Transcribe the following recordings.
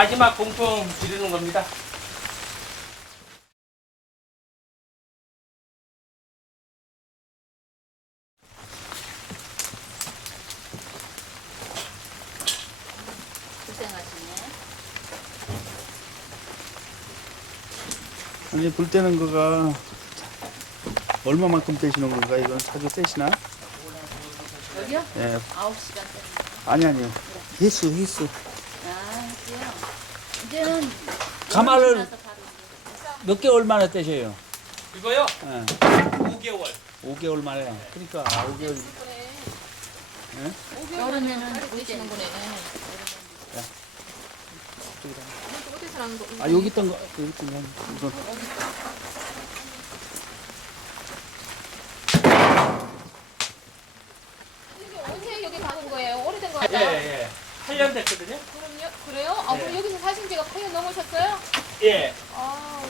마지막 공통 지르는 겁니다. 아니 불 때는 거가 얼마만큼 떼시는 건가? 이건 자주 떼시나? 여기요? 예. 9시간 때. 아니요. 휘수. 아, 그래요? 이제는 가마를 지나서 바로 몇 개월 만에 떼셔요? 이거요? 예. 5개월. 5개월 만에. 그러니까 5개월. 여름에는 보이시는 거네. 어디서 나는 거? 아 여기 있던 거 여기 있던 거 우선. 언제 여기 가는 거예요? 오래된 거 예, 같아요. 예. 8년 됐거든요? 그럼요? 그래요? 아, 그럼 네. 여기서 사신 지가 8년 넘으셨어요? 예. 아우.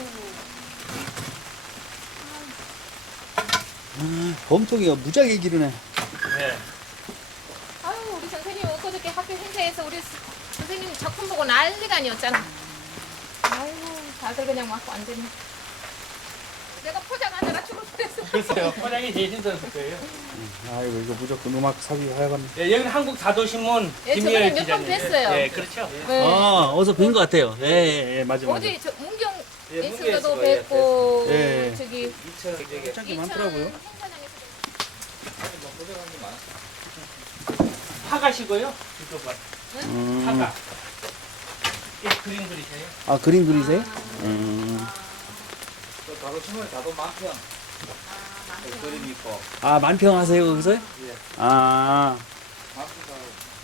범통이가 무지하게 기르네. 네. 아유, 우리 선생님 엊그저께 학교 행사에서 우리 선생님 작품 보고 난리가 아니었잖아. 아이고, 다들 그냥 막 완전히. 내가 포장하느라 죽을 뻔했어. 글쎄요. 포장이 제일 힘들었을 거예요. 아이고 이거 무조건 음악 사비해야겠네. 예, 여기는 한국 사도신문 예, 김미열 저번에 몇번 기자님. 뵀어요. 예, 그렇죠. 네. 어서 뵌 것 같아요. 예. 맞아. 어디 저 문경 예, 에서도 문경에서, 예, 뵙고 예. 저기 짱게 많더라고요. 행사장에서도 화가시고요. 이쪽 봐. 음. 화가. 예, 그림 그리세요. 아 그림 그리세요? 다도 신문에 다도 만평 그림 있고 아 만평 하세요 거기서? 아.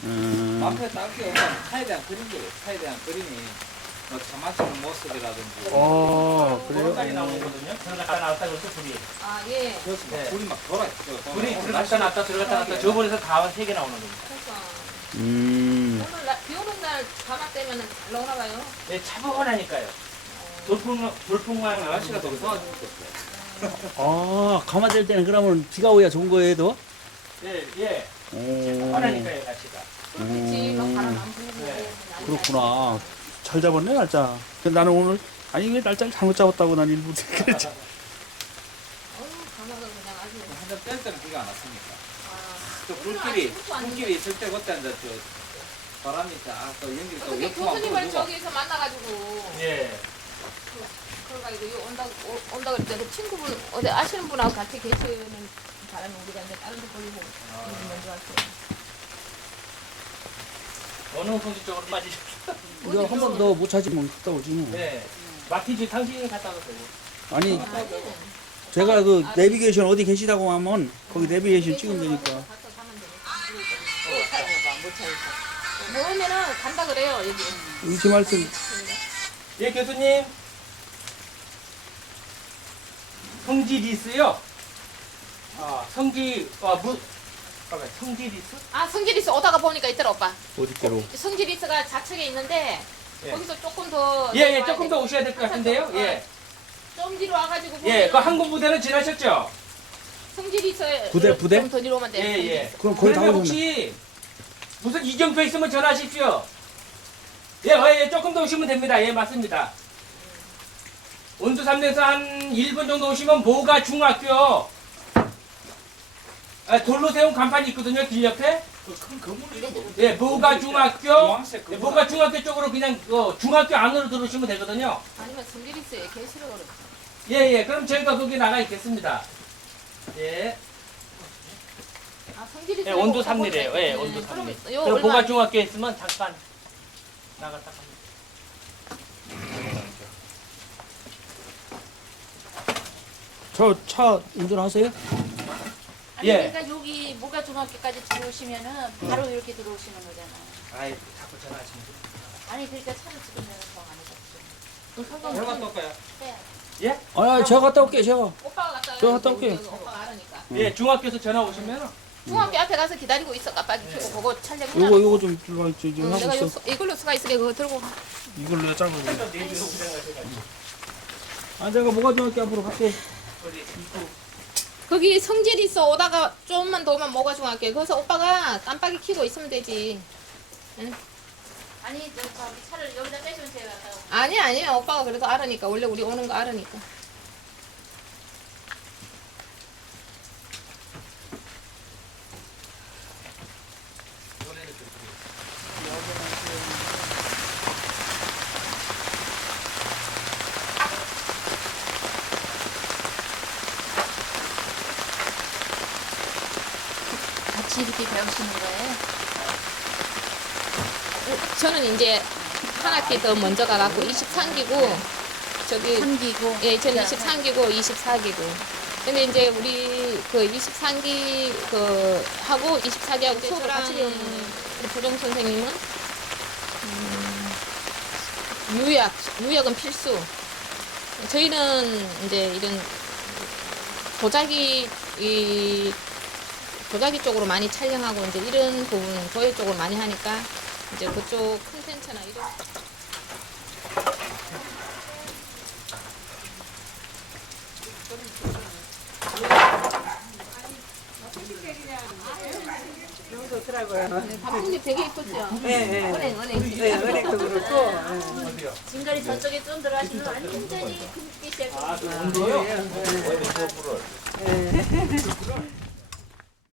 만평 딱히 없는 차에 대한 그림들 차에 대한 그림이 뭐 차마치는 모습이라든지 그래요? 그림까지 나오거든요. 들어갔다 나왔다 그래서 불이. 아 예. 그래서 막 네. 불이 막 돌아있죠. 불이 들어갔다 나왔다 들어갔다 나왔다 저번에서 다 3개 나오는 겁니다. 그러니까 오늘 비 오는 날 밤아 때면은 잘 나오나 봐요. 예, 차분하니까요. 돌풍만 날씨가 더 좋아지고 아 가마 될 때는 그러면 비가 오야 좋은 거예요, 도? 예, 예. 오. 차분하니까요, 날씨가. 그렇지 막 바람 안 불고. 네. 난리 그렇구나. 잘 잡았네 날짜. 근데 나는 오늘 아니 왜 날짜를 잘못 잡았다고 난 일부 그랬지. 어우 가마가 그냥 아주. 한잔 뗄 때는 비가 안 왔으니까 아. 또 불길이 있을 때 그때 이제 저 바람이 쫙또 연기 또 어떻게 옆으로 교수님을 불고 저기서 만나가지고 예. 그래가지고 여기 온다 그랬더니 그 친구분 어디 아시는 분하고 같이 계시는 바람에 우리가 이제 다른 데 보이고 여기 먼저 왔어요. 어느 홍콩지 쪽으로 빠지셨어요? 우리가 한 번 더 못 찾으면 갔다 오지 뭐. 네. 마티즈 당신이 갔다 오세요. 아니 아니는 제가 그 내비게이션 어디 계시다고 하면 거기 내비게이션 찍으면 되니까. 가서 가면 되니까. 못 찾으셔. 모르면은 간다 그래요 여기. 이렇게 말씀. 예, 교수님. 성지리스요. 성지리스? 아 성지리스 오다가 보니까 있더라 오빠. 어디께로? 성지리스가 좌측에 있는데 예. 거기서 조금 더 예, 예, 내려와야 조금 돼. 더 오셔야 될 것 같은데요. 예. 좀 뒤로 와가지고 예, 그 보면은 항공 부대는 지나셨죠? 성지리스 부대? 좀더 뒤로 오면 돼. 예, 예. 그럼 거의 다 그러면 오셨네. 혹시 무슨 이정표 있으면 전화하십시오. 예, 조금 더 오시면 됩니다. 예, 맞습니다. 온두산에서 한 1분 정도 오시면 모가 중학교 돌로 세운 간판이 있거든요. 길 옆에. 큰 건물이 예, 모가 중학교. 노란색 예, 건물 모가 중학교 쪽으로 그냥 중학교 안으로 들어오시면 되거든요. 아니면 성지리스에 계시러 그래. 예, 그럼 저희가 거기 나가 있겠습니다. 예. 아 성지리스. 예, 온도 3리래요. 예, 온도 3리. 요 그럼 얼마? 모가 중학교에 있으면 잠깐 나갔다 갑니다. 저 차 운전하세요? 아니 예. 그러니까 여기 모가 중학교까지 들어오시면은 바로 이렇게 들어오시는 거잖아요. 아이, 자꾸 전화하시면 돼요. 아니 그러니까 차를 찍으면 더 많이 잡죠. 내가 또 거야 네. 예? 아 제가 갔다 올게 제가. 오빠가 갔다 와요. 저 갔다 올게요. 오빠가 알으니까. 예, 중학교에서 전화 오시면 중학교 앞에 가서 기다리고 있어. 깜빡이 켜고 그거 촬영. 요거 좀 들어와 있지 지금 하고 내가 있어. 이걸로 수가 있으게 그거 들고 가. 이걸로 내가 짧은 거. 내비로 운행하셔가지고 아 제가 뭐가 중학교 앞으로 갈게. 어디 입구 거기 성질이 있어 오다가 좀만 더 오면 뭐가 중학교. 거기서 오빠가 깜빡이 켜고 있으면 되지. 응? 아니 저 차를 여기다 빼서 아니야. 오빠가 그래도 알으니까. 원래 우리 오는 거 알으니까. 같이 이렇게 배우시는 거예요? 저는 이제 한 학기 더 먼저 가갖고 23기고 저기 3기고. 예, 저는 23기고 24기고. 근데 이제 우리 그 23기 그 하고 24기하고 수업랑 부정 선생님은 유약은 필수. 저희는 이제 이런 도자기 쪽으로 많이 촬영하고 이제 이런 부분 도예 쪽으로 많이 하니까 이제 그쪽 콘텐츠나 이런. 너무 좋더라고요. 네, 단풍잎 되게 예쁘죠? 네. 은행. 네, 은행도 그렇고. 진갈이 저쪽에 좀 들어가시면 완전히 금빛이에요. 아, 그 정도요? 네. 어디 그 불을.